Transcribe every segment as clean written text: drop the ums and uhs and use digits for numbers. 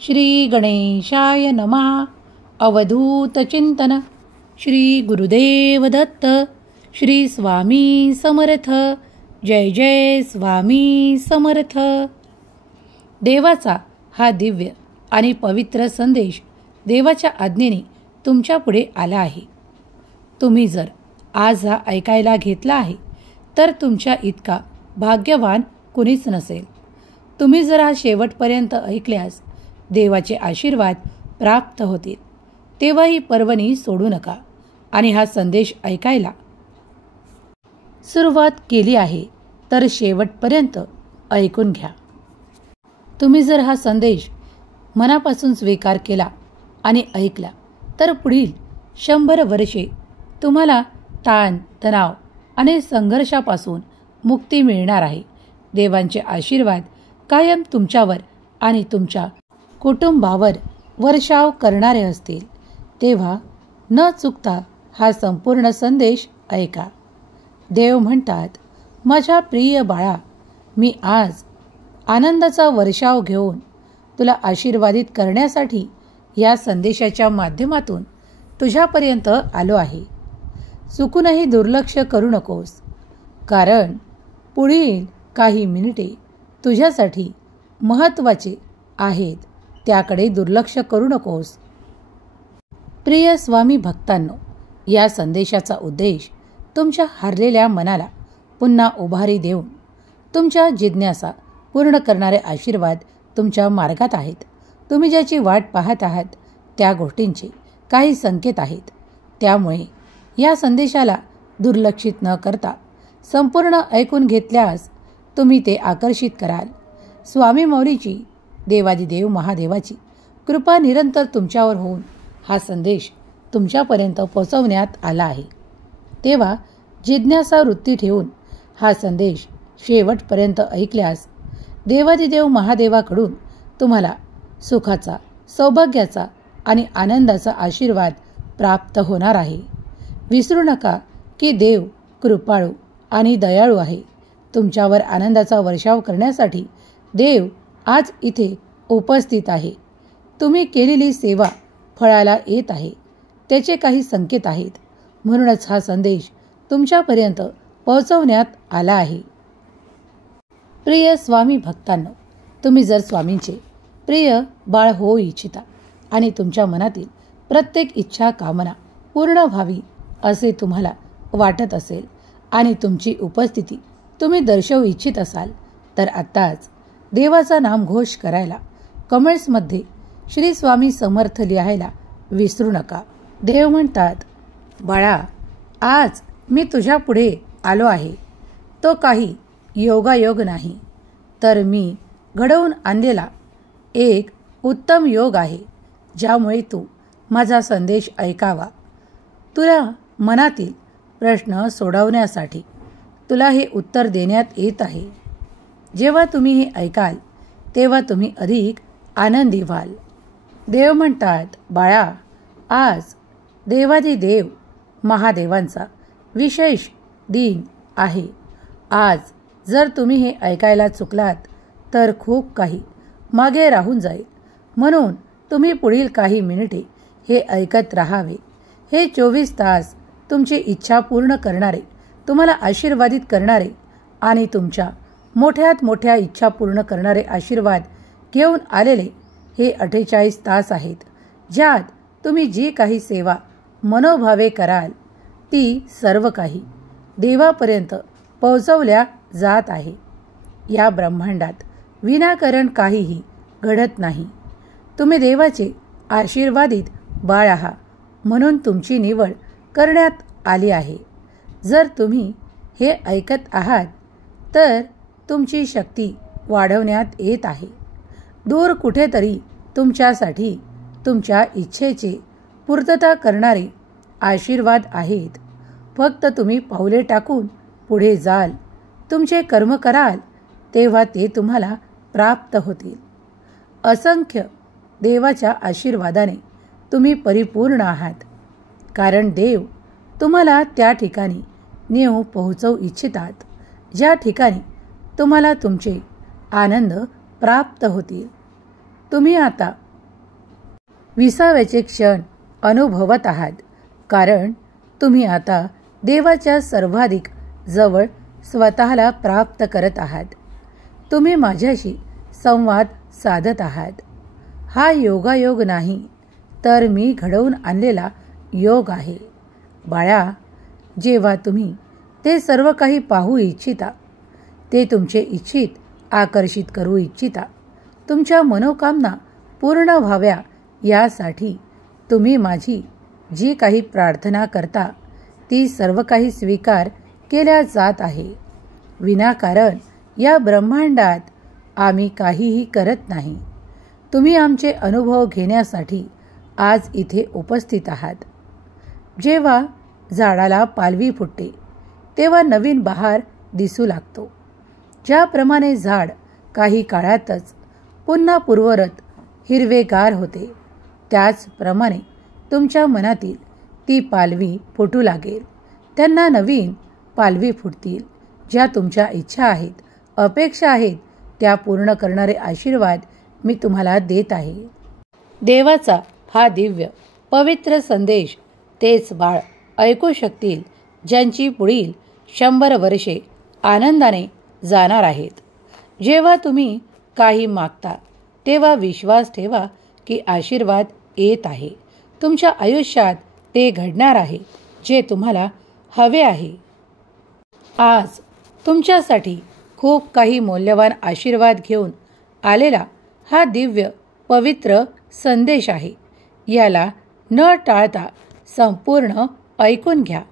श्री गणेशाय नमः. अवधूत चिंतन. श्री गुरुदेव दत्त. श्री स्वामी समर्थ. जय जय स्वामी समर्थ. देवाचा हा दिव्य आणि पवित्र संदेश देवाच्या आज्ञेने तुमच्या पुढे आला आहे. तुम्ही जर आज हा ऐकायला घेतला आहे तर तुमच्या इतका भाग्यवान कुणीच नसेल. तुम्ही जर हा शेवटपर्यंत ऐकल्यास देवाचे आशीर्वाद प्राप्त होतील. तेव्हा ही पर्वणी सोडू नका आणि हा संदेश ऐकायला सुरुवात केली आहे तर शेवटपर्यंत ऐकून घ्या. तुम्ही जर हा संदेश मनापासून स्वीकार केला आणि ऐकला तर पुढील 100 वर्षे तुम्हाला ताण तणाव आणि संघर्षापासून मुक्ती मिळणार आहे. देवांचे आशीर्वाद कायम तुमच्यावर आणि तुमच्या कुटुंबावर वर्षाव करणारे असतील. तेव्हा न चुकता हा संपूर्ण संदेश ऐका. देव म्हणतात, माझ्या प्रिय बाळा, मी आज आनंदाचा वर्षाव घेऊन तुला आशीर्वादित करण्यासाठी या संदेशाच्या माध्यमातून तुझ्यापर्यंत आलो आहे. चुकूनही दुर्लक्ष करू नकोस, कारण पुढील काही मिनिटे तुझ्यासाठी महत्त्वाचे आहेत. त्याकडे दुर्लक्ष करू नकोस. प्रिय स्वामी भक्तांनो, या संदेशाचा उद्देश तुमच्या हारलेल्या मनाला पुन्हा उभारी देऊन तुमच्या जिज्ञासा पूर्ण करणारे आशीर्वाद तुमच्या मार्गात आहेत. तुम्ही ज्याची वाट पाहत आहात त्या गोष्टींचे काही संकेत आहेत. त्यामुळे या संदेशाला दुर्लक्षित न करता संपूर्ण ऐकून घेतल्यास तुम्ही ते आकर्षित कराल. स्वामी माऊलीची, देवादिदेव महादेवाची कृपा निरंतर तुमच्यावर होऊन हा संदेश तुमच्यापर्यंत पोहोचवण्यात आला आहे. तेव्हा जिज्ञासा वृत्ती ठेवून हा संदेश शेवटपर्यंत ऐकल्यास देवादिदेव महादेवाकडून तुम्हाला सुखाचा, सौभाग्याचा आणि आनंदाचा आशीर्वाद प्राप्त होणार आहे. विसरू नका की देव कृपाळू आणि दयाळू आहे. तुमच्यावर आनंदाचा वर्षाव करण्यासाठी देव आज इथे उपस्थित आहे. तुम्ही केलेली सेवा फळाला येत आहे, त्याचे काही संकेत आहेत. म्हणूनच हा संदेश तुमच्यापर्यंत पोहोचवण्यात आला आहे. प्रिय स्वामी भक्तांनो, तुम्ही जर स्वामींचे प्रिय बाळ होऊ इच्छिता आणि तुमच्या मनातील प्रत्येक इच्छा कामना पूर्ण व्हावी असे तुम्हाला वाटत असेल आणि तुमची उपस्थिती तुम्ही दर्शवू इच्छित असाल तर आत्ताच देवाचा नामघोष करायला कमेंट्समध्ये श्री स्वामी समर्थ लिहायला विसरू नका. देव म्हणतात, बाळा, आज मी तुझ्या पुढे आलो आहे. तो काही योगायोग नाही, तर मी घडवून आणलेला एक उत्तम योग आहे, ज्यामुळे तू माझा संदेश ऐकावा. तुला मनातील प्रश्न सोडवण्यासाठी तुला हे उत्तर देण्यात येत आहे. जेव्हा तुम्ही हे ऐकाल तेव्हा तुम्ही अधिक आनंदी व्हाल. देव म्हणतात, बाळा, आज देवादिदेव महादेवांचा विशेष दिन आहे. आज जर तुम्ही हे ऐकायला चुकलात तर खूप काही मागे राहून जाईल. म्हणून तुम्ही पुढील काही मिनिटे हे ऐकत राहावे. हे 24 तास तुमची इच्छा पूर्ण करणारे, तुम्हाला आशीर्वादित करणारे आणि तुमच्या मोठ्यात मोठ्या इच्छा पूर्ण करणारे आशीर्वाद घेऊन आलेले हे 48 तास आहेत, ज्यात तुम्ही जी काही सेवा मनोभावे कराल ती सर्व काही देवापर्यंत पोहोचवल्या जात आहे. या ब्रह्मांडात विनाकारण काहीही घडत नाही. तुम्ही देवाचे आशीर्वादित बाळ आहात, म्हणून तुमची निवड करण्यात आली आहे. जर तुम्ही हे ऐकत आहात तर तुमची शक्ती वाढवण्यात येत आहे. दूर कुठेतरी तुमच्यासाठी तुमच्या इच्छेचे पूर्तता करणारे आशीर्वाद आहेत. फक्त तुम्ही पावले टाकून पुढे जाल, तुमचे कर्म कराल, तेव्हा ते तुम्हाला प्राप्त होतील. असंख्य देवाच्या आशीर्वादाने तुम्ही परिपूर्ण आहात, कारण देव तुम्हाला त्या ठिकाणी नेऊन पोहोचवू इच्छितात, ज्या ठिकाणी तुम्हाला तुमचे आनंद प्राप्त होतील. तुम्ही आता विसाव्याचे क्षण अनुभवत आहात, कारण तुम्ही आता देवाच्या सर्वाधिक जवळ स्वतःला प्राप्त करत आहात. तुम्ही माझ्याशी संवाद साधत आहात. हा योगायोग नाही, तर मी घडवून आणलेला योग आहे. बाळा, जेव्हा तुम्ही ते सर्व काही पाहू इच्छिता, ते तुमचे इच्छित आकर्षित करू इच्छिता, तुमच्या मनोकामना पूर्ण व्हाव्या यासाठी तुम्ही माझी जी काही प्रार्थना करता ती सर्व काही स्वीकार केल्या जात आहे. विनाकारण या ब्रह्मांडात आम्ही काहीही करत नाही. तुम्ही आमचे अनुभव घेण्यासाठी आज इथे उपस्थित आहात. जेव्हा झाडाला पालवी फुटते तेव्हा नवीन बहार दिसू लागतो. ज्याप्रमाणे झाड काही काळातच पुन्हा पूर्ववत हिरवेगार होते, त्याचप्रमाणे तुमच्या मनातील ती पालवी फुटू लागेल. त्यांना नवीन पालवी फुटतील. ज्या तुमच्या इच्छा आहेत, अपेक्षा आहेत, त्या पूर्ण करणारे आशीर्वाद मी तुम्हाला देत आहे. देवाचा हा दिव्य पवित्र संदेश तेच बाळ ऐकू शकतील ज्यांची पुढील 100 वर्षे आनंदाने जाणार आहेत. जेव्हा तुम्ही काही मागता तेव्हा विश्वास ठेवा की आशीर्वाद येत आहे. तुमच्या आयुष्यात ते घडणार आहे जे तुम्हाला हवे आहे. आज तुमच्यासाठी खूप काही मौल्यवान आशीर्वाद घेऊन आलेला हा दिव्य पवित्र संदेश आहे. याला न टाळता संपूर्ण ऐकून घ्या.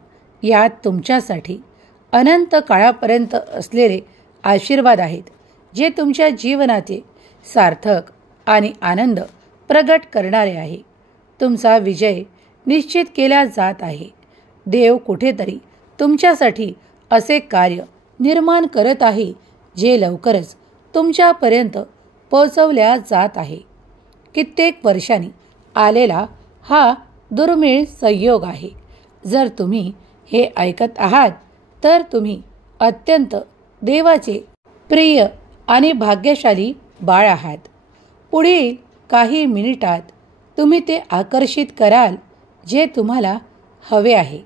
यात तुमच्यासाठी अनंत काळापर्यंत असलेले आशीर्वाद आहेत, जे तुमच्या जीवनाचे सार्थक आणि आनंद प्रगट करणारे आहे. तुमचा विजय निश्चित केला जात आहे. देव कुठेतरी तुमच्यासाठी असे कार्य निर्माण करत आहे जे लवकरच तुमच्यापर्यंत पोहोचवल्या जात आहे. कित्येक वर्षांनी आलेला हा दुर्मिळ संयोग आहे. जर तुम्ही हे ऐकत आहात तर तुम्ही अत्यंत देवाचे प्रिय आणि भाग्यशाली बाळ आहात. पुढील काही मिनिटात तुम्ही ते आकर्षित कराल जे तुम्हाला हवे आहे.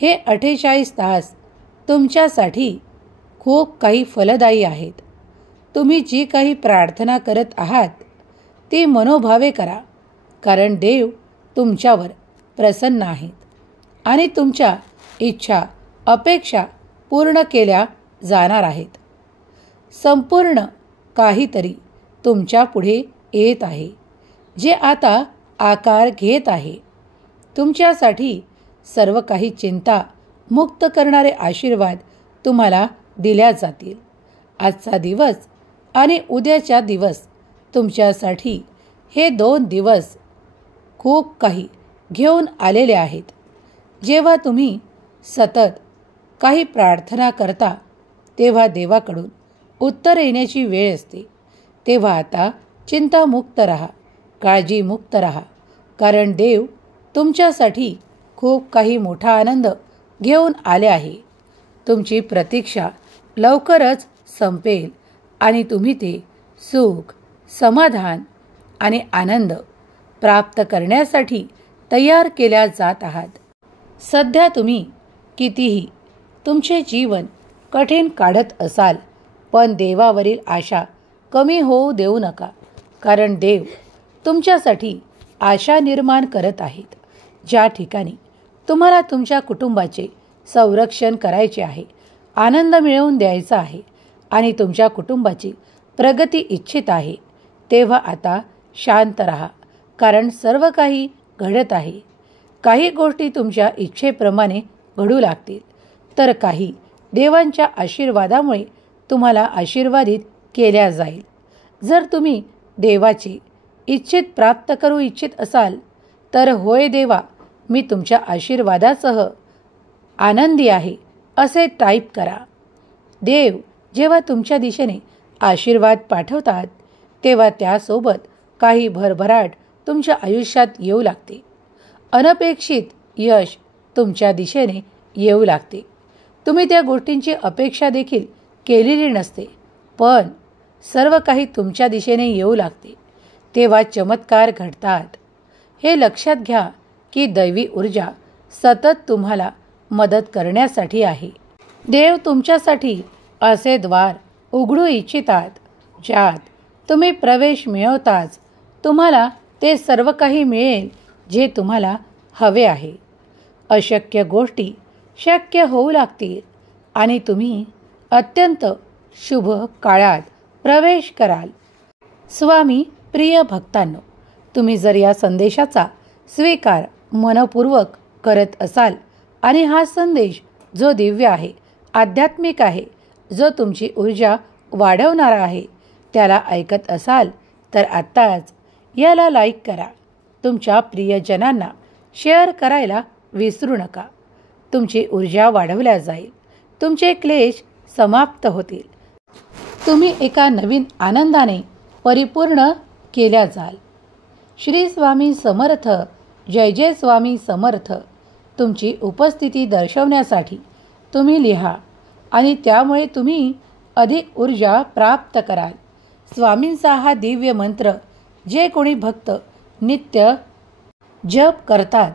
हे 48 तास तुमच्यासाठी खूप काही फलदायी आहेत. तुम्ही जी काही प्रार्थना करत आहात ती मनोभावे करा, कारण देव तुमच्यावर प्रसन्न आहेत आणि तुमच्या इच्छा अपेक्षा पूर्ण केल्या जाणार आहेत. संपूर्ण काहीतरी तुमच्या पुढे येत आहे जे आता आकार घेत आहे. तुमच्यासाठी सर्व काही चिंता मुक्त करणारे आशीर्वाद तुम्हाला दिल्या जातील. आजचा दिवस आणि उद्याचा दिवस तुमच्यासाठी हे 2 दिवस खूप काही घेऊन आलेले आहेत. जेव्हा तुम्ही सतत काही प्रार्थना करता तेव्हा देवाकडून उत्तर येण्याची वेळ असते. तेव्हा आता चिंतामुक्त राहा, काळजीमुक्त राहा, कारण देव तुमच्यासाठी खूप काही मोठा आनंद घेऊन आले आहे. तुमची प्रतीक्षा लवकरच संपेल आणि तुम्ही ते सुख, समाधान आणि आनंद प्राप्त करण्यासाठी तयार केल्या जात आहात. सध्या तुम्ही कितीही तुमचे जीवन कठीण काढत असाल, पण देवावरील आशा कमी होऊ देऊ नका, कारण देव तुमच्यासाठी आशा निर्माण करत आहेत. ज्या ठिकाणी तुम्हाला तुमच्या कुटुंबाचे संरक्षण करायचे आहे, आनंद मिळवून द्यायचा आहे आणि तुमच्या कुटुंबाची प्रगती इच्छित आहे, तेव्हा आता शांत राहा, कारण सर्व काही घडत आहे. काही गोष्टी तुमच्या इच्छेप्रमाणे घडू लागतील, तर काही देवांच्या आशीर्वादामुळे तुम्हाला आशीर्वादित केल्या जाईल. जर तुम्ही देवाचे इच्छित प्राप्त करू इच्छित असाल तर होय देवा, मी तुमच्या आशीर्वादासह आनंदी आहे असे टाईप करा. देव जेव्हा तुमच्या दिशेने आशीर्वाद पाठवतात तेव्हा त्यासोबत काही भरभराट तुमच्या आयुष्यात येऊ लागते. अनपेक्षित यश तुमच्या दिशेने येऊ लागते. तुम्ही त्या गोष्टींची अपेक्षा देखील केलेली नसते, पण सर्व काही तुमच्या दिशेने येऊ लागते. तेव्हा चमत्कार घडतात. हे लक्षात घ्या की दैवी ऊर्जा सतत तुम्हाला मदत करण्यासाठी आहे. देव तुमच्यासाठी असे द्वार उघडू इच्छितात ज्यात तुम्ही प्रवेश मिळवताच तुम्हाला ते सर्व काही मिळेल जे तुम्हाला हवे आहे. अशक्य गोष्टी शक्य होऊ लागतील आणि तुम्ही अत्यंत शुभ काळात प्रवेश कराल. स्वामी प्रिय भक्तांनो, तुम्ही जर या संदेशाचा स्वीकार मनपूर्वक करत असाल आणि हा संदेश जो दिव्य आहे, आध्यात्मिक आहे, जो तुमची ऊर्जा वाढवणारा आहे त्याला ऐकत असाल तर आत्ताच याला लाईक करा. तुमच्या प्रियजनांना शेअर करायला विसरू नका. तुमची ऊर्जा वाढवल्या जाईल. तुमचे क्लेश समाप्त होतील. तुम्ही एका नवीन आनंदाने परिपूर्ण केल्या जाल. श्री स्वामी समर्थ. जय जय स्वामी समर्थ. तुमची उपस्थिती दर्शवण्यासाठी तुम्ही लिहा आणि त्यामुळे तुम्ही अधिक ऊर्जा प्राप्त कराल. स्वामींचा हा दिव्य मंत्र जे कोणी भक्त नित्य जप करतात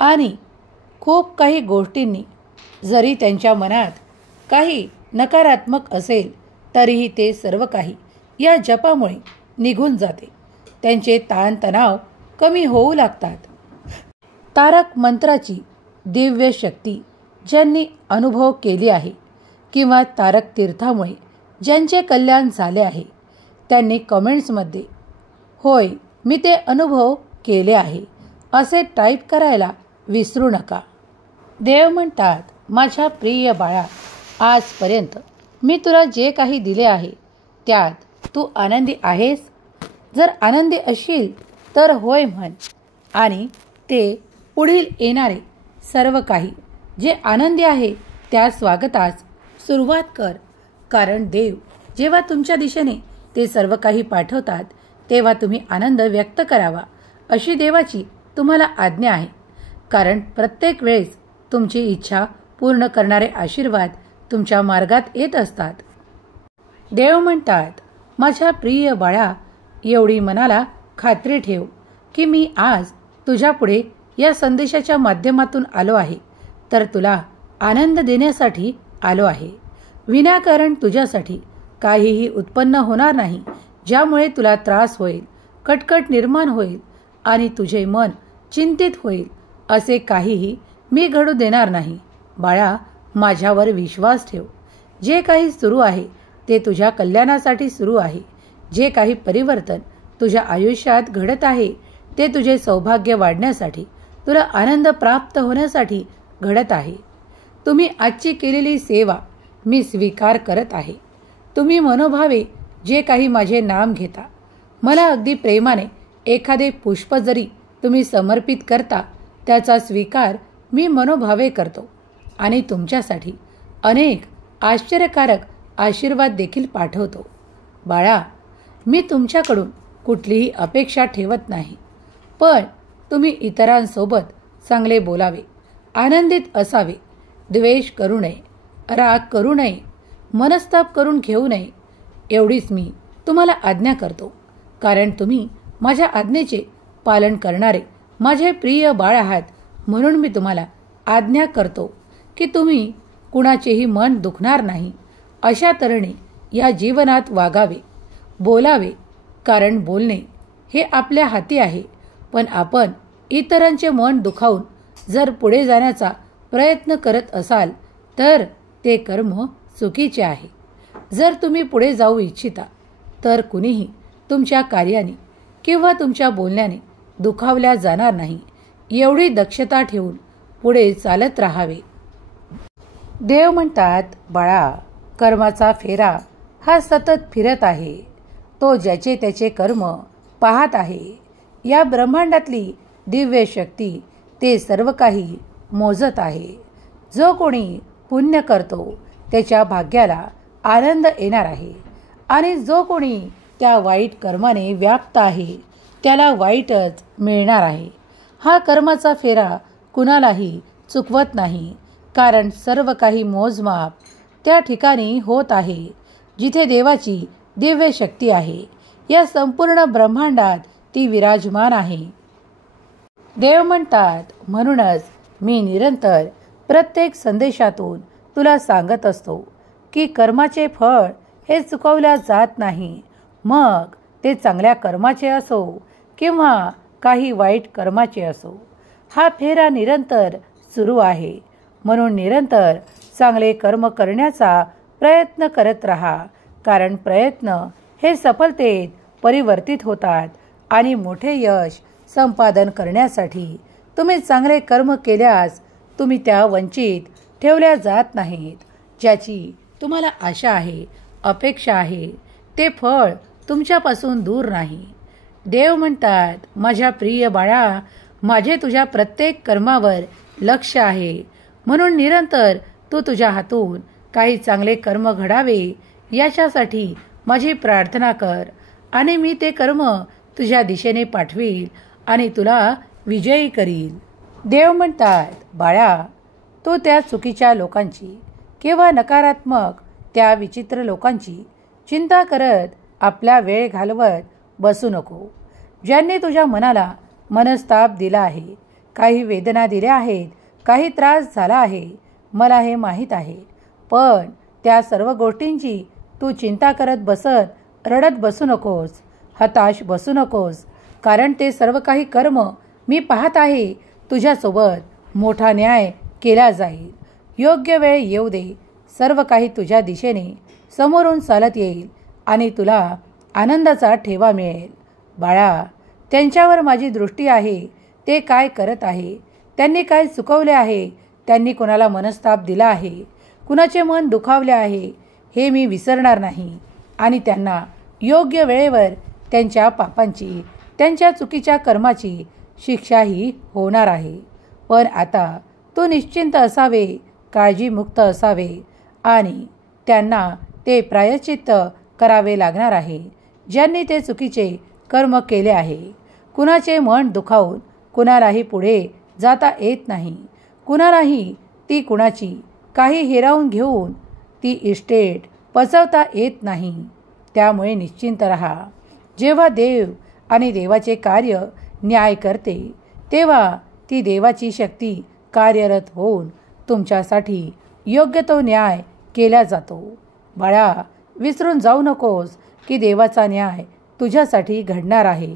आणि खूप काही गोष्टींनी जरी त्यांच्या मनात काही नकारात्मक असेल तरीही ते सर्व काही या जपामुळे निघून जाते. त्यांचे ताणतणाव कमी होऊ लागतात. तारक मंत्राची दिव्य शक्ती ज्यांनी अनुभव केली आहे किंवा तारक तीर्थामुळे ज्यांचे कल्याण झाले आहे त्यांनी कमेंट्समध्ये होय मी ते अनुभव केले आहे असे टाईप करायला विसरू नका. देव म्हणतात, माझ्या प्रिय बाळा, आजपर्यंत मी तुला जे काही दिले आहे त्यात तू आनंदी आहेस. जर आनंदी असशील तर होय म्हण आणि ते पुढील येणारे सर्व काही जे आनंदी आहे त्या स्वागतास सुरुवात कर. कारण देव जेव्हा तुमच्या दिशेने ते सर्व काही पाठवतात तेव्हा तुम्ही आनंद व्यक्त करावा अशी देवाची तुम्हाला आज्ञा आहे. कारण प्रत्येक वेळेस तुमची इच्छा पूर्ण करणारे आशीर्वाद तुमच्या मार्गात येत असतात. देव म्हणतात, माझ्या प्रिय बाळा, एवढी मनाला खात्री ठेव की मी आज तुझ्या पुढे या संदेशाच्या माध्यमातून आलो आहे तर तुला आनंद देण्यासाठी आलो आहे. विनाकारण तुझ्यासाठी काहीही उत्पन्न होणार नाही ज्यामुळे तुला त्रास होईल, कटकट निर्माण होईल आणि तुझे मन चिंतित होईल. असे काहीही मी घडू देणार नाही. बाळा, माझ्यावर विश्वास ठेव. जे काही सुरू आहे ते तुझ्या कल्याणासाठी सुरू आहे. जे काही परिवर्तन तुझ्या आयुष्यात घडत आहे ते तुझे सौभाग्य वाढण्यासाठी, तुला आनंद प्राप्त होण्यासाठी घडत आहे. तुम्ही आजची केलेली सेवा मी स्वीकार करत आहे. तुम्ही मनोभावे जे काही माझे नाम घेता, मला अगदी प्रेमाने एखादे पुष्प जरी तुम्ही समर्पित करता त्याचा स्वीकार मी मनोभावे करतो आणि तुमच्यासाठी अनेक आश्चर्यकारक आशीर्वाद देखील पाठवतो. बाळा, मी तुमच्याकडून कुठलीही अपेक्षा ठेवत नाही, पण तुम्ही इतरांसोबत चांगले बोलावे, आनंदित असावे, द्वेष करू नये, राग करू नये, मनस्ताप करून घेऊ नये एवढीच मी तुम्हाला आज्ञा करतो. कारण तुम्ही माझ्या आज्ञेचे पालन करणारे माझे प्रिय बाळ आहात. म्हणून मी तुम्हाला आज्ञा करतो की तुम्ही कुणाचेही मन दुखणार नाही अशा तऱ्हेने या जीवनात वागावे, बोलावे. कारण बोलणे हे आपल्या हाती आहे, पण आपण इतरांचे मन दुखावून जर पुढे जाण्याचा प्रयत्न करत असाल तर ते कर्म चुकीचे आहे. जर तुम्ही पुढे जाऊ इच्छिता तर कुणीही तुमच्या कार्याने किंवा तुमच्या बोलण्याने दुखावल्या जाणार नाही एवढी दक्षता ठेवून पुढे चालत राहावे. देव म्हणतात, बाळा, कर्माचा फेरा हा सतत फिरत आहे. तो ज्याचे त्याचे कर्म पाहत आहे. या ब्रह्मांडातली दिव्य शक्ती ते सर्व काही मोजत आहे. जो कोणी पुण्य करतो त्याच्या भाग्याला आनंद येणार आहे आणि जो कोणी त्या वाईट कर्माने व्याप्त आहे त्याला वाईटच मिळणार आहे. हा कर्माचा फेरा कुणालाही चुकवत नाही. कारण सर्व काही मोजमाप त्या ठिकाणी होत आहे जिथे देवाची दिव्य शक्ती आहे. या संपूर्ण ब्रह्मांडात ती विराजमान आहे. देव म्हणतात, म्हणूनच मी निरंतर प्रत्येक संदेशातून तुला सांगत असतो की कर्माचे फळ हे चुकवल्या जात नाही, मग ते चांगल्या कर्माचे असो किंवा काही वाईट कर्माचे असो. हा फेरा निरंतर सुरू आहे. म्हणून निरंतर चांगले कर्म करण्याचा प्रयत्न करत राहा, कारण प्रयत्न हे सफलतेत परिवर्तित होतात आणि मोठे यश संपादन करण्यासाठी तुम्ही चांगले कर्म केल्यास तुम्ही त्या वंचित ठेवल्या जात नाहीत. ज्याची तुम्हाला आशा आहे, अपेक्षा आहे, ते फळ तुमच्यापासून दूर नाही. देव म्हणतात, माझ्या प्रिय बाळा, माझे तुझ्या प्रत्येक कर्मावर लक्ष आहे. म्हणून निरंतर तू तुझ्या हातून काही चांगले कर्म घडावे याच्यासाठी माझी प्रार्थना कर आणि मी ते कर्म तुझ्या दिशेने पाठवील आणि तुला विजयी करील. देव म्हणतात, बाळा, तू त्या चुकीच्या लोकांची किंवा नकारात्मक त्या विचित्र लोकांची चिंता करत आपला वेळ घालवत बसू नको. ज्यांनी तुझ्या मनाला मनस्ताप दिला आहे, काही वेदना दिल्या आहेत, काही त्रास झाला आहे, मला हे माहीत आहे. पण त्या सर्व गोष्टींची तू चिंता करत बसत रडत बसू नकोस, हताश बसू नकोस, कारण ते सर्व काही कर्म मी पाहत आहे. तुझ्यासोबत मोठा न्याय केला जाईल. योग्य वेळ येऊ दे. सर्व काही तुझ्या दिशेने समोरून चालत येईल आणि तुला आनंदाचा ठेवा मिळेल. बाळा, त्यांच्यावर माझी दृष्टी आहे. ते काय करत आहे, त्यांनी काय चुकवले आहे, त्यांनी कुणाला मनस्ताप दिला आहे, कुणाचे मन दुखावले आहे, हे मी विसरणार नाही आणि त्यांना योग्य वेळेवर त्यांच्या पापांची, त्यांच्या चुकीच्या कर्माची शिक्षाही होणार आहे. पण आता तू निश्चिंत असावे, काळजीमुक्त असावे आणि त्यांना ते प्रायश्चित्त करावे लागणार आहे, ज्यांनी ते चुकीचे कर्म केले आहे. कुणाचे मन दुखावून कुणालाही पुढे जाता येत नाही. कुणालाही ती कुणाची काही हिरावून घेऊन ती इस्टेट पचवता येत नाही. त्यामुळे निश्चिंत रहा. जेव्हा देव आणि देवाचे कार्य न्याय करते, तेव्हा ती देवाची शक्ती कार्यरत होऊन तुमच्यासाठी योग्य तो न्याय केला जातो. बाळा, विसरून जाऊ नकोस की देवाचा न्याय तुझ्यासाठी घडणार आहे.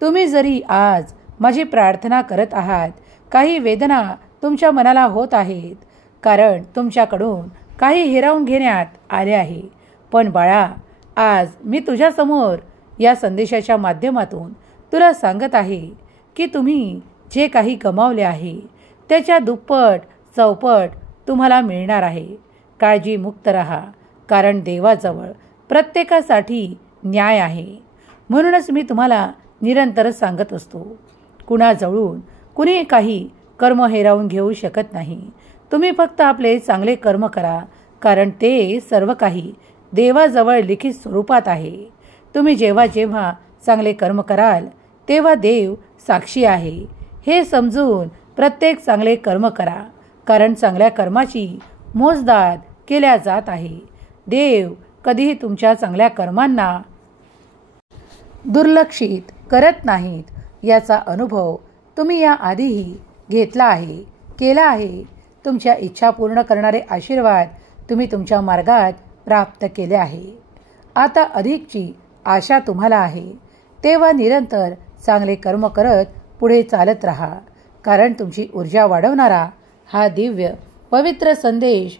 तुम्ही जरी आज माझी प्रार्थना करत आहात, काही वेदना तुमच्या मनाला होत आहेत, कारण तुमच्याकडून काही हिरावून घेण्यात आले आहे. पण बाळा, आज मी तुझ्यासमोर या संदेशाच्या माध्यमातून तुला सांगत आहे की तुम्ही जे काही गमावले आहे त्याच्या दुप्पट चौपट तुम्हाला मिळणार आहे. काळजीमुक्त रहा, कारण देवाजवळ प्रत्येकासाठी न्याय आहे. म्हणूनच मी तुम्हाला निरंतर सांगत असतो, कुणाजवळून कुणी काही कर्म हिरावून घेऊ शकत नाही. तुम्ही फक्त आपले चांगले कर्म करा, कारण ते सर्व काही देवाजवळ लिखित स्वरूपात आहे. तुम्ही जेव्हा जेव्हा चांगले कर्म कराल तेव्हा देव साक्षी आहे हे समजून प्रत्येक चांगले कर्म करा, कारण चांगल्या कर्माची मोजदाद केल्या जात आहे. देव कधीही तुमच्या चांगल्या कर्मांना दुर्लक्षित करत नाहीत. याचा अनुभव तुम्ही या आधीही घेतला आहे, केला आहे. तुमच्या इच्छा पूर्ण करणारे आशीर्वाद तुम्ही तुमच्या मार्गात प्राप्त केले आहे. आता अधिकची आशा तुम्हाला आहे. तेव्हा निरंतर चांगले कर्म करत पुढे चालत राहा, कारण तुमची ऊर्जा वाढवणारा हा दिव्य पवित्र संदेश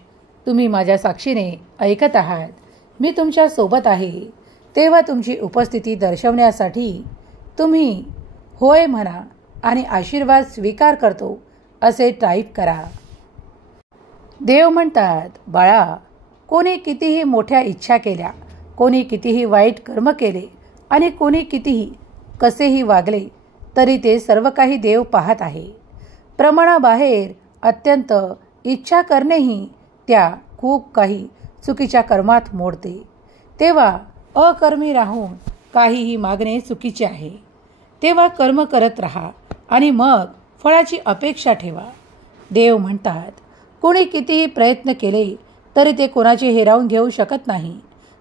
तुम्ही माझ्या साक्षीने ऐकत आहात. मी तुमच्या सोबत आहे. तेव्हा तुमची उपस्थिती दर्शवण्यासाठी तुम्ही होय म्हणा आणि आशीर्वाद स्वीकार करतो असे टाईप करा. देव म्हणतात, बाळा, कोणी कितीही मोठ्या इच्छा केल्या, कोणी कितीही वाईट कर्म केले आणि कोणी कितीही कसेही वागले, तरी ते सर्व काही देव पाहत आहे. प्रमाणाबाहेर अत्यंत इच्छा करणेही त्या खूप काही चुकीच्या कर्मात मोडते. तेव्हा अकर्मी राहून काहीही मागणे चुकीचे आहे. तेव्हा कर्म करत राहा आणि मग फळाची अपेक्षा ठेवा. देव म्हणतात, कोणी कितीही प्रयत्न केले तरी ते कोणाचे हिरावून घेऊ शकत नाही,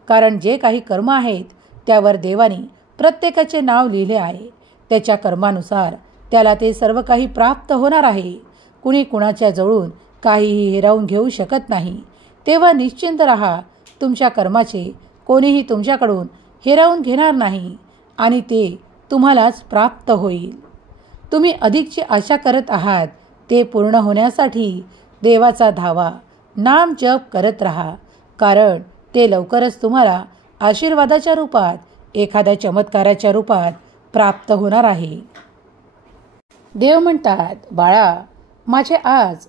कारण जे काही कर्म आहेत त्यावर देवाने प्रत्येकाचे नाव लिहिले आहे. त्याच्या कर्मानुसार त्याला ते सर्व काही प्राप्त होणार आहे. कुणी कुणाच्या जवळून काहीही हिरावून घेऊ शकत नाही. तेव्हा निश्चिंत राहा, तुमच्या कर्माचे कोणीही तुमच्याकडून हिरावून घेणार नाही आणि ते तुम्हालाच प्राप्त होईल. तुम्ही अधिकची आशा करत आहात, ते पूर्ण होण्यासाठी देवाचा धावा, नाम जप करत राहा, कारण ते लवकरच तुम्हाला आशीर्वादाच्या रूपात, एखाद्या चमत्काराच्या रूपात प्राप्त होणार आहे. देव म्हणतात, बाळा, माझे आज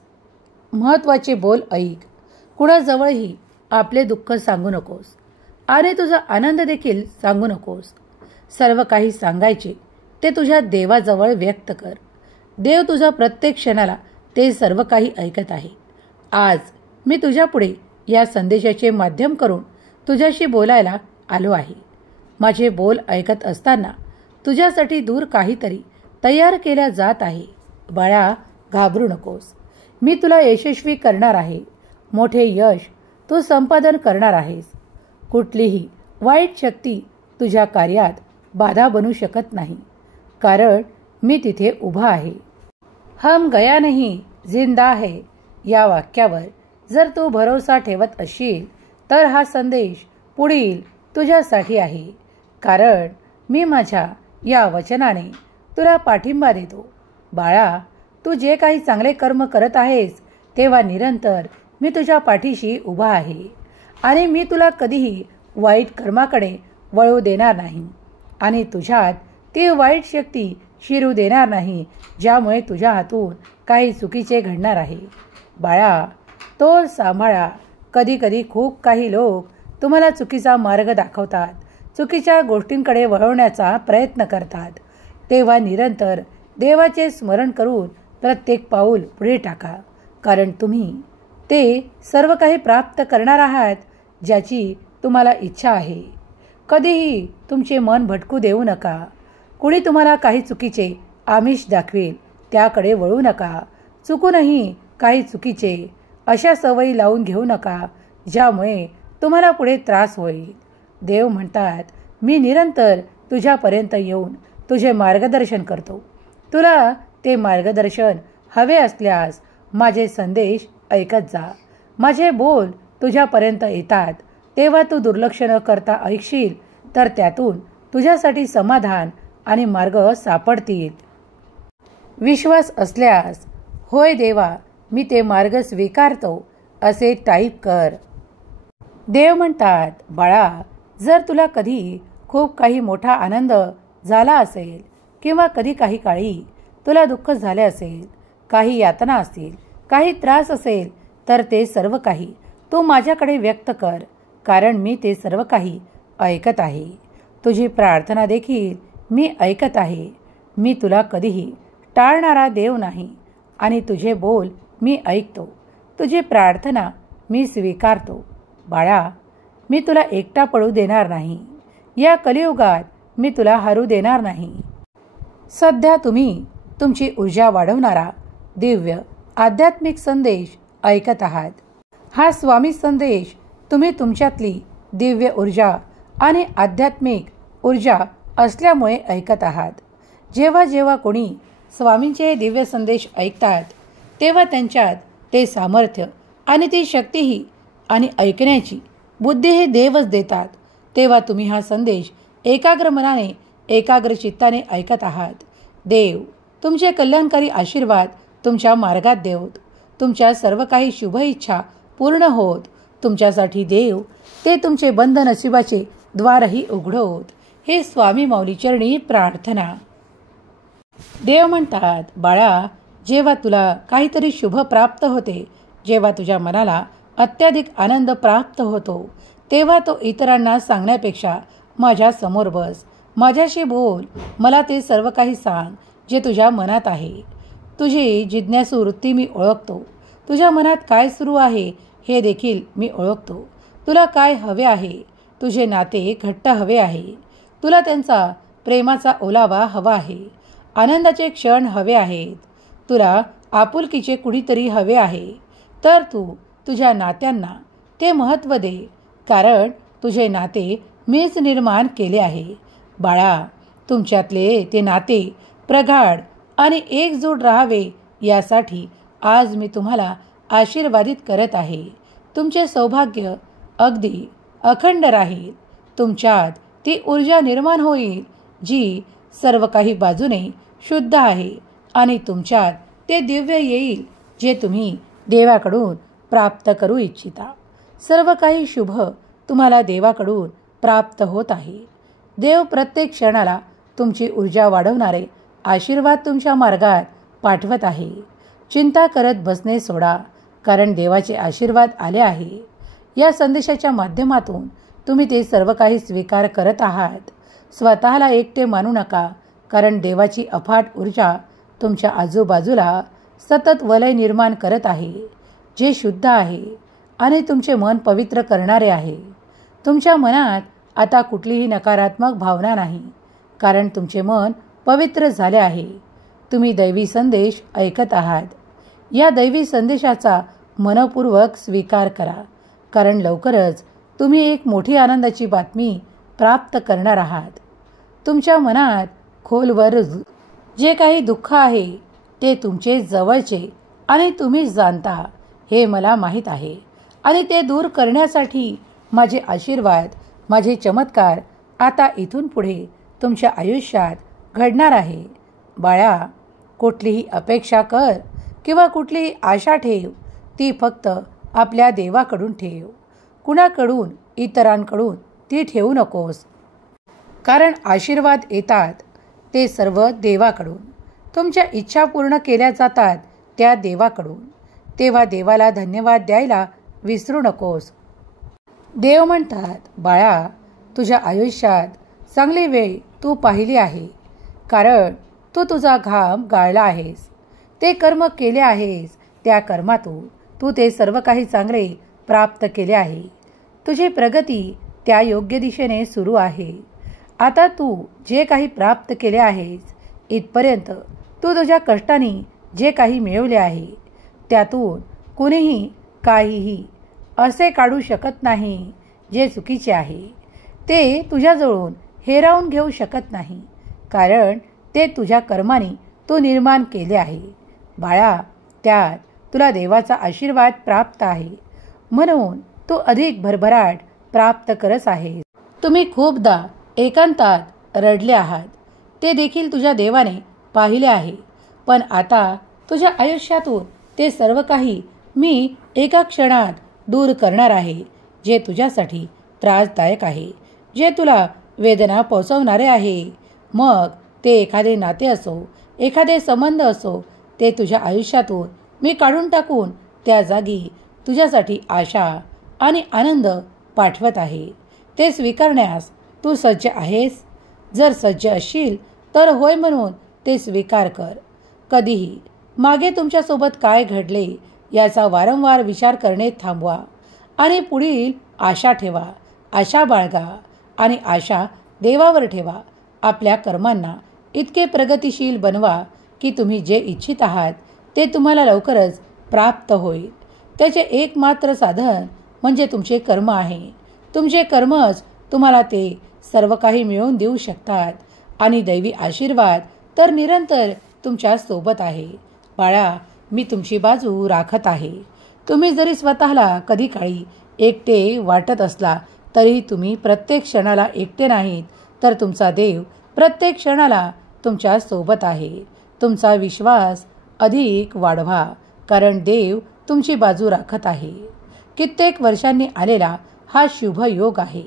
महत्त्वाचे बोल ऐक. कुणाजवळही आपले दुःख सांगू नकोस आणि तुझा आनंद देखील सांगू नकोस. सर्व काही सांगायचे ते तुझ्या देवाजवळ व्यक्त कर. देव तुझा प्रत्येक क्षणाला ते सर्व काही ऐकत आहे. आज मी तुझ्या पुढे या संदेशाचे माध्यम करून तुझ्याशी बोलायला आलो आहे. माझे बोल ऐकत असताना तुझ्यासाठी दूर काहीतरी तयार केल्या जात आहे. बाळा, घाबरू नकोस. मी तुला यशस्वी करणार आहे. मोठे यश तू संपादन करणार आहेस. कुठलीही वाईट शक्ती तुझ्या कार्यात बाधा बनू शकत नाही, कारण मी तिथे उभा आहे. हम गया नहीं, जिंदा है या वाक्यावर जर तू भरोसा ठेवत असशील तर हा संदेश पुढील तुझ्यासाठी आहे, कारण मी माझ्या या वचनाने तुला पाठिंबा देतो. बाळा, तू जे काही चांगले कर्म करत आहेस तेव्हा निरंतर मी तुझ्या पाठीशी उभा आहे आणि मी तुला कधीही वाईट कर्माकडे वळू देणार नाही आणि तुझ्यात ती वाईट शक्ती शिरू देणार नाही ज्यामुळे तुझ्या हातून काही चुकीचे घडणार आहे. बाळा, तोल सांभाळा. कधी कधी खूप काही लोक तुम्हाला चुकीचा मार्ग दाखवतात, चुकीच्या गोष्टींकडे वळवण्याचा प्रयत्न करतात. तेव्हा निरंतर देवाचे स्मरण करून प्रत्येक पाऊल पुढे टाका, कारण तुम्ही ते सर्व काही प्राप्त करणार आहात ज्याची तुम्हाला इच्छा आहे. कधीही तुमचे मन भटकू देऊ नका. कुणी तुम्हाला काही चुकीचे आमिष दाखवेल त्याकडे वळू नका. चुकूनही काही चुकीचे अशा सवयी लावून घेऊ नका ज्यामुळे तुम्हाला पुढे त्रास होईल. देव म्हणतात, मी निरंतर तुझ्यापर्यंत येऊन तुझे मार्गदर्शन करतो. तुला ते मार्गदर्शन हवे असल्यास माझे संदेश ऐकत जा. माझे बोल तुझ्यापर्यंत येतात तेव्हा तू दुर्लक्ष न करता ऐकशील तर त्यातून तुझ्यासाठी समाधान आणि मार्ग सापडतील. विश्वास असल्यास होय देवा, मी ते मार्ग स्वीकारतो असे टाईप कर. देव म्हणतात, बाळा, जर तुला कधी खूप काही मोठा आनंद झाला असेल किंवा कधी काही काळी तुला दुःख झाले असेल, काही यातना असतील, काही त्रास असेल, तर ते सर्व काही तू माझ्याकडे व्यक्त कर, कारण मी ते सर्व काही ऐकत आहे. तुझी प्रार्थना देखील मी ऐकत आहे. मी तुला कधीही टाळणारा देव नाही आणि तुझे बोल मी ऐकतो. तुझी प्रार्थना मी स्वीकारतो. बाळा, मी तुला एकटा पडू देणार नाही. या कलियुगात मी तुला हरू देणार नाही. सध्या तुम्ही तुमची ऊर्जा वाढवणारा दिव्य आध्यात्मिक संदेश ऐकत आहात. हा स्वामी संदेश तुम्ही तुमच्यातली दिव्य ऊर्जा आणि आध्यात्मिक ऊर्जा असल्यामुळे ऐकत आहात. जेव्हा जेव्हा कोणी स्वामींचे दिव्य संदेश ऐकतात तेव्हा त्यांच्यात ते सामर्थ्य आणि ती शक्तीही आणि ऐकण्याची बुद्धीही देवच देतात. तेव्हा तुम्ही हा संदेश एकाग्र मनाने, एकाग्र चित्ताने ऐकत आहात. देव तुमचे कल्याणकारी आशीर्वाद तुमच्या मार्गात देवत. तुमच्या सर्व काही शुभ इच्छा पूर्ण होत. तुमच्यासाठी देव ते तुमचे बंद नशिबाचे द्वारही उघडवत. हे स्वामी माऊली चरणी प्रार्थना. देव म्हणतात, बाळा, जेव्हा तुला काहीतरी शुभ प्राप्त होते, जेव्हा तुझ्या मनाला अत्याधिक आनंद प्राप्त होतो, तेव्हा तो इतरांना सांगण्यापेक्षा माझ्या समोर बस, माझ्याशी बोल, मला ते सर्व काही सांग जे तुझ्या मनात आहे. तुझी जिज्ञासू वृत्ती मी ओळखतो. तुझ्या मनात काय सुरू आहे हे देखील मी ओळखतो. तुला काय हवे आहे? तुझे नाते घट्ट हवे आहे. तुला त्यांचा प्रेमाचा ओलावा हवा आहे. आनंदाचे क्षण हवे आहेत. तुला आपुलकीचे कुणीतरी हवे आहे. तर तू तुझ्या नात्यांना ते महत्त्व दे, कारण तुझे नाते मीच निर्माण केले आहे. बाळा, तुमच्यातले ते नाते प्रगाढ आणि एकजूट राहावे यासाठी आज मी तुम्हाला आशीर्वादित करत आहे. तुमचे सौभाग्य अगदी अखंड राहील. तुमच्यात ती ऊर्जा निर्माण होईल जी सर्व काही बाजूने शुद्ध आहे आणि तुमच्यात ते दिव्य येईल जे तुम्ही देवाकडून प्राप्त करू इच्छिता. सर्व काही शुभ तुम्हाला देवाकडून प्राप्त होत आहे. देव प्रत्येक क्षणाला तुमची ऊर्जा वाढवणारे आशीर्वाद तुमच्या मार्गात पाठवत आहे. चिंता करत बसणे सोडा, कारण देवाचे आशीर्वाद आले आहे. या संदेशाच्या माध्यमातून तुम्ही ते सर्व काही स्वीकार करत आहात. स्वतःला एकटे मानू नका, कारण देवाची अफाट ऊर्जा तुमच्या आजूबाजूला सतत वलय निर्माण करत आहे, जे शुद्ध आहे आणि तुमचे मन पवित्र करणारे आहे. तुमच्या मनात आता कुठलीही नकारात्मक भावना नाही, कारण तुमचे मन पवित्र झाले आहे. तुम्ही दैवी संदेश ऐकत आहात. या दैवी संदेशाचा मनपूर्वक स्वीकार करा, कारण लवकरच तुम्ही एक मोठी आनंदाची बातमी प्राप्त करणार आहात. तुमच्या मनात खोलवर जे काही दुःख आहे ते तुमचे जवळचे आणि तुम्ही जाणता हे मला माहीत आहे, आणि ते दूर करण्यासाठी माझे आशीर्वाद, माझे चमत्कार आता इथून पुढे तुमच्या आयुष्यात घडणार आहे. बाळा, कुठलीही अपेक्षा कर किंवा कुठलीही आशा ठेव, ती फक्त आपल्या देवाकडून ठेव. कुणाकडून, इतरांकडून ती ठेवू नकोस, कारण आशीर्वाद येतात ते सर्व देवाकडून. तुमच्या इच्छा पूर्ण केल्या जातात त्या देवाकडून. तेव्हा देवाला धन्यवाद द्यायला विसरू नकोस. देव म्हणतात, बाळा, तुझ्या आयुष्यात चांगली वेळ तू पाहिली आहे, कारण तू तुझा घाम गाळला आहेस, ते कर्म केले आहेस. त्या कर्मातून तू ते सर्व काही चांगले प्राप्त केले आहे. तुझी प्रगती त्या योग्य दिशेने सुरू आहे. आता तू जे काही प्राप्त केले आहेस, इथपर्यंत तू तुझ्या कष्टाने जे काही मिळवले आहे, त्यातून कुणीही काहीही असे काढू शकत नाही जे चुकीचे आहे. ते तुझ्याजवळून हिरावून घेऊ शकत नाही, कारण ते तुझ्या कर्माने तू निर्माण केले आहे. बाळा, त्यात तुला देवाचा आशीर्वाद प्राप्त आहे, म्हणून तू अधिक भरभराट प्राप्त करत आहेस. तुम्ही खूपदा एकांतात रडले आहात, ते देखील तुझ्या देवाने पाहिले आहे. पण आता तुझ्या आयुष्यातून ते सर्व काही मी एका क्षणात दूर करणार आहे, जे तुझ्यासाठी त्रासदायक आहे, जे तुला वेदना पोहोचवणारे आहे. मग ते एखादे नाते असो, एखादे संबंध असो, ते तुझ्या आयुष्यातून मी काढून टाकून त्या जागी तुझ्यासाठी आशा आणि आनंद पाठवत आहे. ते स्वीकारण्यास तू सज्ज आहेस? जर सज्ज असशील तर होय म्हणून ते स्वीकार कर. कधीही मागे तुमच्यासोबत काय घडले याचा वारंवार विचार करणे थांबवा आणि पुढील आशा ठेवा. आशा बाळगा आणि आशा देवावर ठेवा. आपल्या कर्मांना इतके प्रगतिशील बनवा की तुम्ही जे इच्छित आहात ते तुम्हाला लवकरच प्राप्त होईल. त्याचे एकमात्र साधन म्हणजे तुमचे कर्म आहे. तुमचे कर्मच तुम्हाला ते सर्व काही मिळवून देऊ शकतात, आणि दैवी आशीर्वाद तर निरंतर तुमच्या सोबत आहे. बाळा, मी तुमची बाजू राखत आहे. तुम्ही जरी स्वतःला कधी काळी एकटे वाटत असला तरी तुम्ही प्रत्येक क्षणाला एकटे नाहीत, तर तुमचा देव प्रत्येक क्षणाला तुमच्या सोबत आहे. तुमचा विश्वास अधिक वाढवा, कारण देव तुमची बाजू राखत आहे. कित्येक वर्षांनी आलेला हा शुभ योग आहे.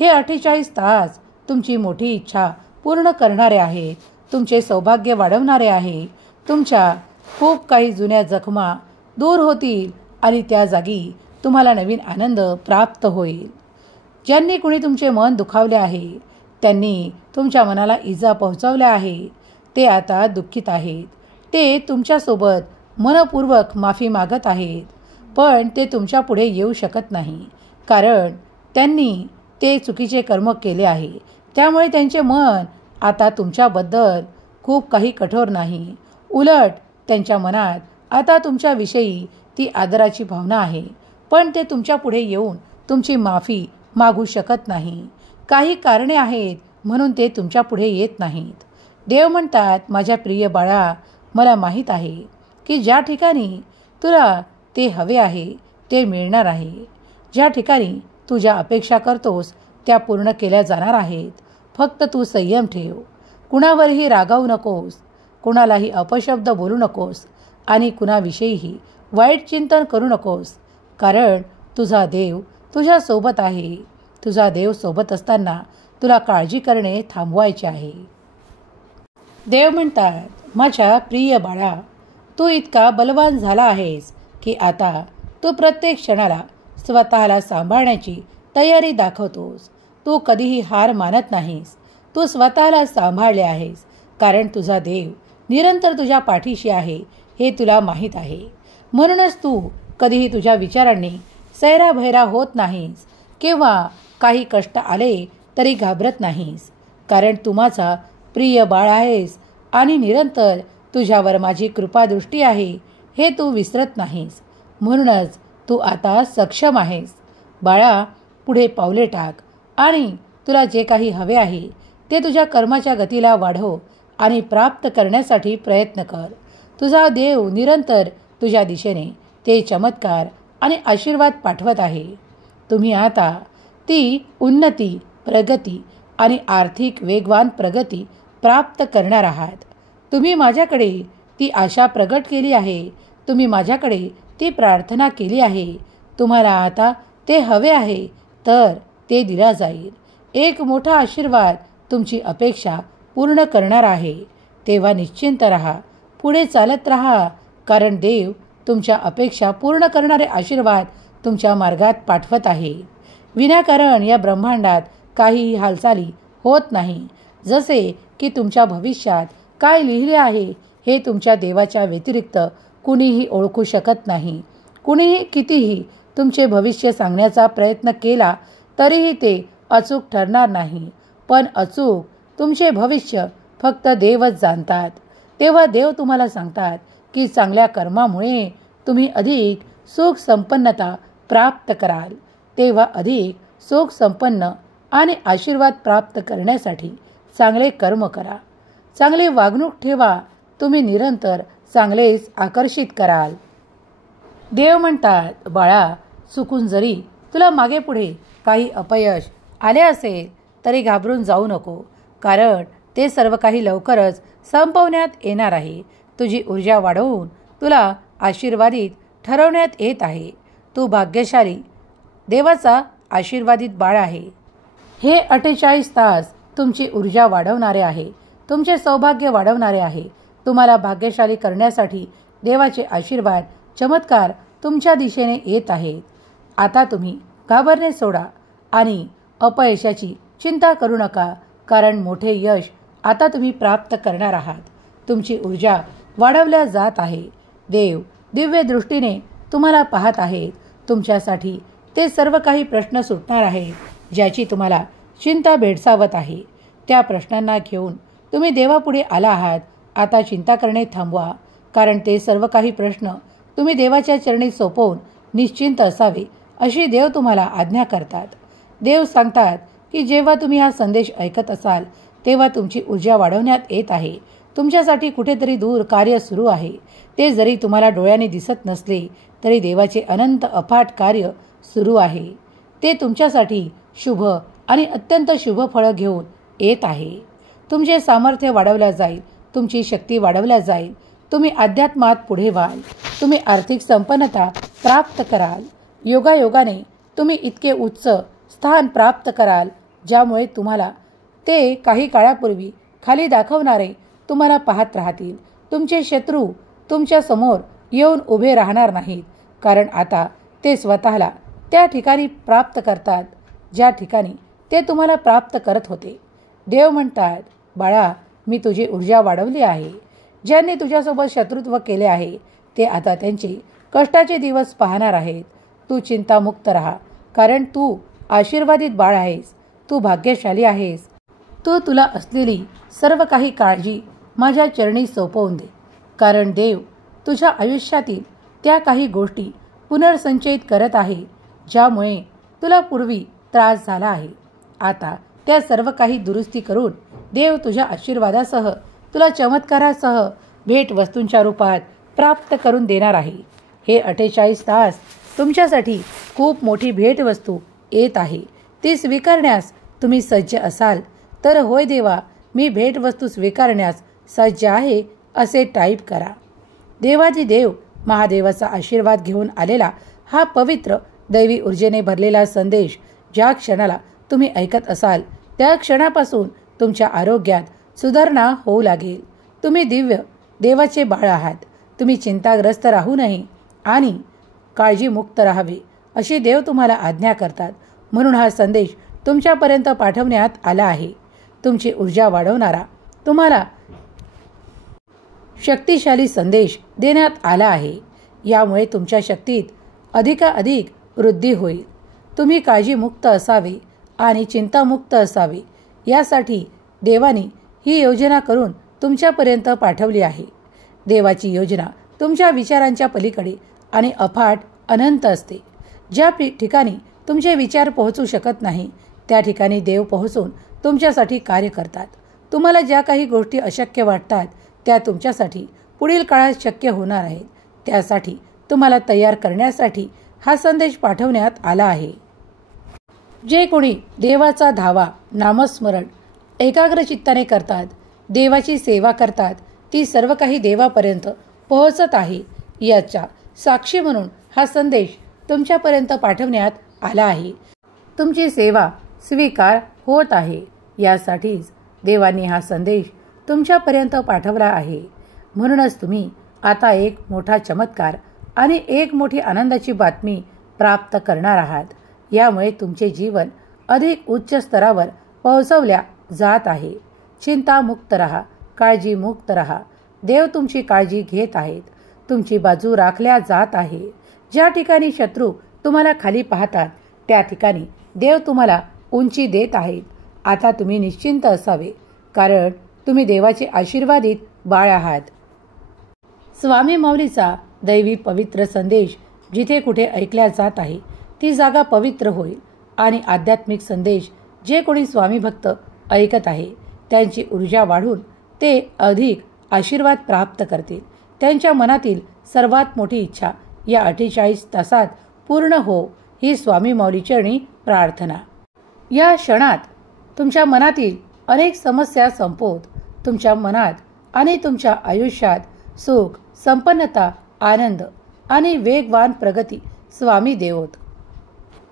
हे 48 तास तुमची मोठी इच्छा पूर्ण करणारे आहे, तुमचे सौभाग्य वाढवणारे आहे. तुमच्या खूप काही जुन्या जखमा दूर होतील आणि त्या जागी तुम्हाला नवीन आनंद प्राप्त होईल. ज्यांनी कुणी तुमचे मन दुखावले आहे, त्यांनी तुमच्या मनाला इजा पोहोचवल्या आहे, ते आता दुःखित आहेत. ते तुमच्यासोबत मनपूर्वक माफी मागत आहेत, पण ते तुमच्या पुढे येऊ शकत नाही, कारण त्यांनी ते चुकीचे कर्म केले आहे. त्यामुळे त्यांचे मन आता तुमच्याबद्दल खूप काही कठोर नाही. उलट त्यांच्या मनात आता तुमच्याविषयी ती आदराची भावना आहे, पण ते तुमच्या पुढे येऊन तुमची माफी मागू शकत नाही. काही कारणे आहेत म्हणून ते तुमच्या पुढे येत नाहीत. देव म्हणतात, माझ्या प्रिय बाळा, मला माहीत आहे की ज्या ठिकाणी तुला ते हवे आहे ते मिळणार आहे. ज्या ठिकाणी तू ज्या अपेक्षा करतोस त्या पूर्ण केल्या जाणार आहेत. फक्त तू संयम ठेव. कुणावरही रागावू नकोस, कुणालाही अपशब्द बोलू नकोस आणि कुणाविषयीही वाईट चिंतन करू नकोस, कारण तुझा देव तुझ्या सोबत आहे. तुझा देव सोबत असताना तुला काळजी करणे थांबवायचे आहे. देव म्हणतात, माझ्या प्रिय बाळा, तू इतका बलवान झाला आहेस की आता तू प्रत्येक क्षणाला स्वतःला सांभाळण्याची तयारी दाखवतोस. तू कधीही हार मानत नाहीस. तू स्वतःला सांभाळले आहेस, कारण तुझा देव निरंतर तुझ्या पाठीशी आहे हे तुला माहीत आहे. म्हणूनच तू कधीही तुझ्या विचारांनी सैराभैरा होत नाहीस किंवा काही कष्ट आले तरी घाबरत नाहीस, कारण तू माझा प्रिय बाळ आहेस आणि निरंतर तुझ्यावर माझी कृपादृष्टी आहे हे तू विसरत नाहीस. म्हणूनच तू आता सक्षम आहेस. बाळा, पुढे पावले टाक आणि तुला जे काही हवे आहे ते तुझ्या कर्माच्या गतीला वाढव आणि प्राप्त करण्यासाठी प्रयत्न कर. तुझा देव निरंतर तुझ्या दिशेने ते चमत्कार आणि आशीर्वाद पाठवत आहे. तुम्ही आता ती उन्नती, प्रगती आणि आर्थिक वेगवान प्रगती प्राप्त करणार आहात. तुम्ही माझ्याकडे ती आशा प्रगट केली आहे. तुम्ही माझ्याकडे ती प्रार्थना केली आहे. तुम्हाला आता ते हवे आहे तर ते दिला जाईल. एक मोठा आशीर्वाद तुमची अपेक्षा पूर्ण करणार आहे. तेव्हा निश्चिंत राहा, पुढे चालत राहा, कारण देव तुमच्या अपेक्षा पूर्ण करणारे आशीर्वाद तुमच्या मार्गात पाठवत आहे. विनाकारण या ब्रह्मांडात काहीही हालचाली होत नाही. जसे की तुमच्या भविष्यात काय लिहिले आहे हे तुमच्या देवाच्या व्यतिरिक्त कुणीही ओळखू शकत नाही. कुणीही कितीही तुमचे भविष्य सांगण्याचा प्रयत्न केला तरीही ते अचूक ठरणार नाही. पण अचूक तुमचे भविष्य फक्त देवच जाणतात. तेव्हा देव तुम्हाला सांगतात की चांगल्या कर्मामुळे तुम्ही अधिक सुख संपन्नता प्राप्त कराल. तेव्हा अधिक सुख संपन्न आणि आशीर्वाद प्राप्त करण्यासाठी चांगले कर्म करा, चांगले वागणूक ठेवा. तुम्ही निरंतर चांगलेच आकर्षित कराल. देव म्हणतात, बाळा, चुकून जरी तुला मागे पुढे काही अपयश आले असेल तरी घाबरून जाऊ नको, कारण ते सर्व काही लवकरच संपवण्यात येणार आहे. तुझी ऊर्जा वाढवून तुला आशीर्वादित ठरवण्यात येत आहे. तू भाग्यशाली देवाचा आशीर्वादित बाळ आहे. हे 48 तास तुमची ऊर्जा वाढवणारे आहे, तुमचे सौभाग्य वाढवणारे आहे. तुम्हाला भाग्यशाली करण्यासाठी देवाचे आशीर्वाद, चमत्कार तुमच्या दिशेने येत आहेत. आता तुम्ही घाबरणे सोडा आणि अपयशाची चिंता करू नका, कारण मोठे यश आता तुम्ही प्राप्त करणार आहात. तुमची ऊर्जा वाढवल्या जात आहे. देव दिव्य दृष्टीने तुम्हाला पाहत आहेत. तुमच्यासाठी ते सर्व काही प्रश्न सुटणार आहेत ज्याची तुम्हाला चिंता भेडसावत आहे. त्या प्रश्नांना घेऊन तुम्ही देवापुढे आला आहात. आता चिंता करणे थांबवा, कारण ते सर्व काही प्रश्न तुम्ही देवाच्या चरणी सोपवून निश्चिंत असावे अशी देव तुम्हाला आज्ञा करतात. देव सांगतात की जेव्हा तुम्ही हा संदेश ऐकत असाल तेव्हा तुमची ऊर्जा वाढवण्यात येत आहे. तुमच्यासाठी कुठेतरी दूर कार्य सुरू आहे. ते जरी तुम्हाला डोळ्याने दिसत नसले तरी देवाचे अनंत अफाट कार्य सुरू आहे. ते तुमच्यासाठी शुभ आणि अत्यंत शुभ फळं घेऊन येत आहे. तुमचे सामर्थ्य वाढवल्या जाईल, तुमची शक्ती वाढवल्या जाईल. तुम्ही अध्यात्मात पुढे व्हाल. तुम्ही आर्थिक संपन्नता प्राप्त कराल. योगायोगाने तुम्ही इतके उच्च स्थान प्राप्त कराल ज्यामुळे तुम्हाला ते काही काळापूर्वी खाली दाखवणारे तुम्हाला पाहत राहतील. तुमचे शत्रू तुमच्या समोर येऊन उभे राहणार नाहीत, कारण आता ते स्वतःला त्या ठिकाणी प्राप्त करतात ज्या ठिकाणी ते तुम्हाला प्राप्त करत होते. देव म्हणतात, बाळा, मी तुझी ऊर्जा वाढवली आहे. ज्यांनी तुझ्यासोबत शत्रुत्व केले आहे ते आता त्यांचे कष्टाचे दिवस पाहणार आहेत. तू चिंतामुक्त राहा, कारण तू आशीर्वादित बाळ आहेस. तू भाग्यशाली आहेस. तू तुला असलेली सर्व काही काळजी माझ्या चरणी सोपवून दे, कारण देव तुझ्या आयुष्यातील त्या काही गोष्टी पुनर्संचयित करत आहे ज्यामुळे तुला पूर्वी त्रास झाला आहे. आता त्या सर्व काही दुरुस्ती करून देव तुझ्या आशीर्वादासह तुला चमत्कारासह भेट वस्तूंच्या रूपात प्राप्त करून देणार आहे. हे 48 तास तुमच्यासाठी खूप मोठी भेटवस्तू येत आहे. ती स्वीकारण्यास तुम्ही सज्ज असाल तर होय देवा, मी भेटवस्तू स्वीकारण्यास सज्ज आहे असे टाईप करा. देवादी देव महादेवाचा आशीर्वाद घेऊन आलेला हा पवित्र दैवी ऊर्जेने भरलेला संदेश ज्या क्षणाला तुम्ही ऐकत असाल त्या क्षणापासून तुमच्या आरोग्यात सुधारणा होऊ लागेल. तुम्ही दिव्य देवाचे बाळ आहात. तुम्ही चिंताग्रस्त राहू नये आणि काळजीमुक्त राहावे अशी देव तुम्हाला आज्ञा करतात. म्हणून हा संदेश तुमच्यापर्यंत पाठवण्यात आला आहे. तुमची ऊर्जा वाढवणारा तुम्हाला शक्तिशाली संदेश देण्यात आला आहे. यामुळे तुमच्या शक्तीत अधिकाधिक वृद्धी होईल. तुम्ही काळजीमुक्त असावे आणि चिंतामुक्त असावे यासाठी देवाने ही योजना करून तुमच्यापर्यंत पाठवली आहे. देवाची योजना तुमच्या विचारांच्या पलीकडे आणि अफाट अनंत असते. ज्या ठिकाणी तुमचे विचार पोहोचू शकत नाही त्या ठिकाणी देव पोहोचून तुमच्यासाठी कार्य करतात. तुम्हाला ज्या काही गोष्टी अशक्य वाटतात त्या तुमच्यासाठी पुढील काळात शक्य होणार आहेत. त्यासाठी तुम्हाला तयार करण्यासाठी हा संदेश पाठवण्यात आला आहे. जे कोणी देवाचा धावा, नामस्मरण एकाग्र चित्ताने करतात, देवाची सेवा करतात, ती सर्व काही देवापर्यंत पोहोचत आहे याच्या साक्षी म्हणून हा संदेश तुमच्यापर्यंत पाठवण्यात आला आहे. तुमची सेवा स्वीकार होत आहे यासाठीच देवाने हा संदेश तुमच्यापर्यंत पाठवला आहे. म्हणूनच तुम्ही आता एक मोठा चमत्कार आणि एक मोठी आनंदाची बातमी प्राप्त करणार आहात. यामुळे तुमचे जीवन अधिक उच्च स्तरावर पोहोचवल्या जात आहे. चिंतामुक्त रहा, काळजीमुक्त रहा. देव तुमची काळजी घेत आहेत. तुमची बाजू राखल्या जात आहे. ज्या ठिकाणी शत्रू तुम्हाला खाली पाहतात त्या ठिकाणी देव तुम्हाला उंची देत आहेत. आता तुम्ही निश्चिंत असावे कारण तुम्ही देवाचे आशीर्वादित बाळ आहात. स्वामी माऊलीचा दैवी पवित्र संदेश जिथे कुठे ऐकल्या जात आहे ती जागा पवित्र होईल आणि आध्यात्मिक संदेश जे कोणी स्वामी भक्त ऐकत आहे त्यांची ऊर्जा वाढून ते अधिक आशीर्वाद प्राप्त करतील. त्यांच्या मनातील सर्वात मोठी इच्छा या 48 तासात पूर्ण हो ही स्वामी माऊली चरणी प्रार्थना. या क्षणात तुमच्या मनातील अनेक समस्या संपवत तुमच्या मनात आणि तुमच्या आयुष्यात सुख, संपन्नता, आनंद आणि वेगवान प्रगती स्वामी देवोत.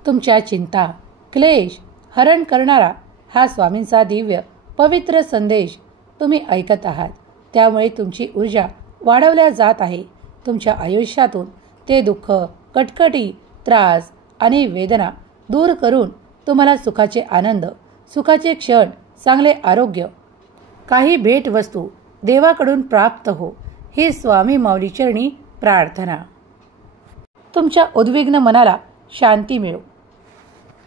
तुमच्या चिंता, क्लेश हरण करणारा हा स्वामींचा दिव्य पवित्र संदेश तुम्ही ऐकत आहात. त्यामुळे तुमची ऊर्जा वाढवल्या जात आहे. तुमच्या आयुष्यातून ते दुःख, कटकटी, त्रास आणि वेदना दूर करून तुम्हाला सुखाचे आनंद, सुखाचे क्षण, चांगले आरोग्य, काही भेटवस्तू देवाकडून प्राप्त हो ही स्वामी माऊली चरणी प्रार्थना. तुमच्या उद्विग्न मनाला शांती मिळो.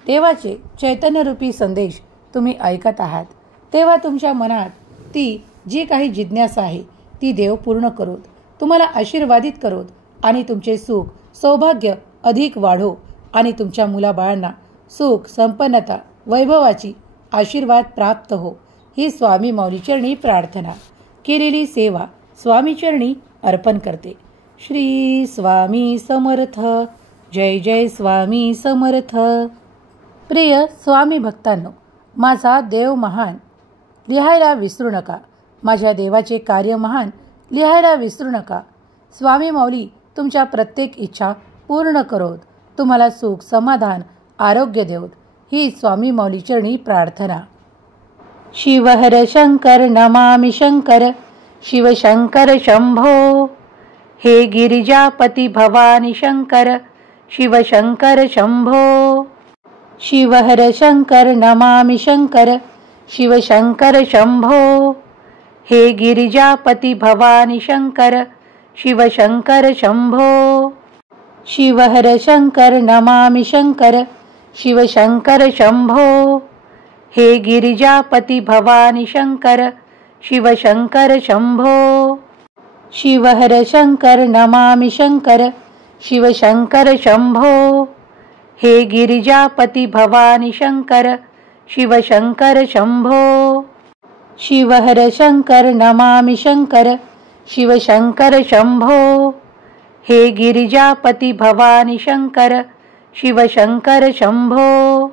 देवाचे चैतन्यरूपी संदेश तुम्ही ऐकत आहात तेव्हा तुमच्या मनात ती जी काही जिज्ञासा आहे ती देव पूर्ण करोत, तुम्हाला आशीर्वादित करोत आणि तुमचे सुख, सौभाग्य अधिक वाढो आणि तुमच्या मुलाबाळांना सुख, संपन्नता, वैभवाची आशीर्वाद प्राप्त हो ही स्वामी माऊली चरणी प्रार्थना. केलेली सेवा स्वामी चरणी अर्पण करते. श्री स्वामी समर्थ. जय जय स्वामी समर्थ. प्रिय स्वामी भक्तांनो, माझा देव महान लिहायला विसरू नका. माझ्या देवाचे कार्य महान लिहायला विसरू नका. स्वामी माऊली तुमच्या प्रत्येक इच्छा पूर्ण करोत, तुम्हाला सुख, समाधान, आरोग्य देवत ही स्वामी माऊली चरणी प्रार्थना. शिवहर शंकर नमामि शंकर, शिव शंकर शंभो. हे गिरिजापती भवानी शंकर, शिव शंकर शंभो. शिवहर शंकर नमामि शंकर, शिव शंकर शंभो. हे गिरिजापती भवानी शंकर, शिव शंकर शंभो. शिवहर शंकर नमामि शंकर, शिव शंकर शंभो. हे गिरिजापती भवानी शंकर, शिव शंकर शंभो. शिवहर शंकर नमामि शंकर, शिव शंकर शंभो. हे गिरिजापती भवानी शंकर, शिव शंकर शंभो. शिवहर शंकर नमामि शंकर शिवशंकर शंभो। हे गिरिजापती भवानी शंकर शिवशंकर शंभो।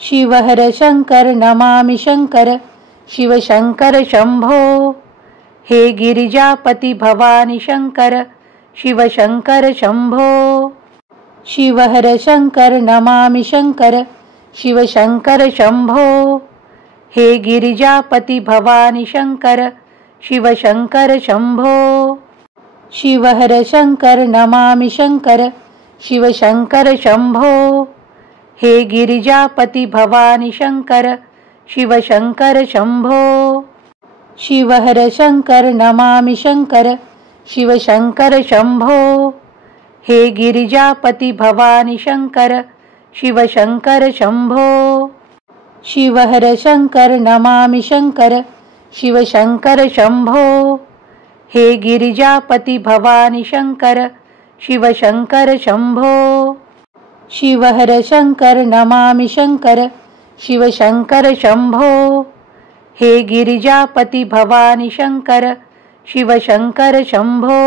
शिवहर शंकर नमामि शंकर शिवशंकर शंभो। हे गिरिजापती भवानी शंकर शिवशंकर शंभो। शिवहर शंकर नमामि शंकर शिवशंकर शंभो। हे गिरिजापती भवानी शंकर शिवशंकर शंभो। शिवहर शंकर नमामि शंकर शिवशंकर शंभो। हे गिरिजापती भवानी शंकर शिवशंकर शंभो। शिवहर शंकर नमामि शंकर शिवशंकर शंभो। हे गिरिजापती भवानी शंकर शिवशंकर शंभो। शिवहर शंकर नमामि शंकर शिवशंकर शंभो। हे गिरिजापती भवानी शंकर शिवशंकर शंभो। शिवहर शंकर नमामि शंकर शिवशंकर शंभो। हे गिरिजापती भवानी शंकर शिवशंकर शंभो।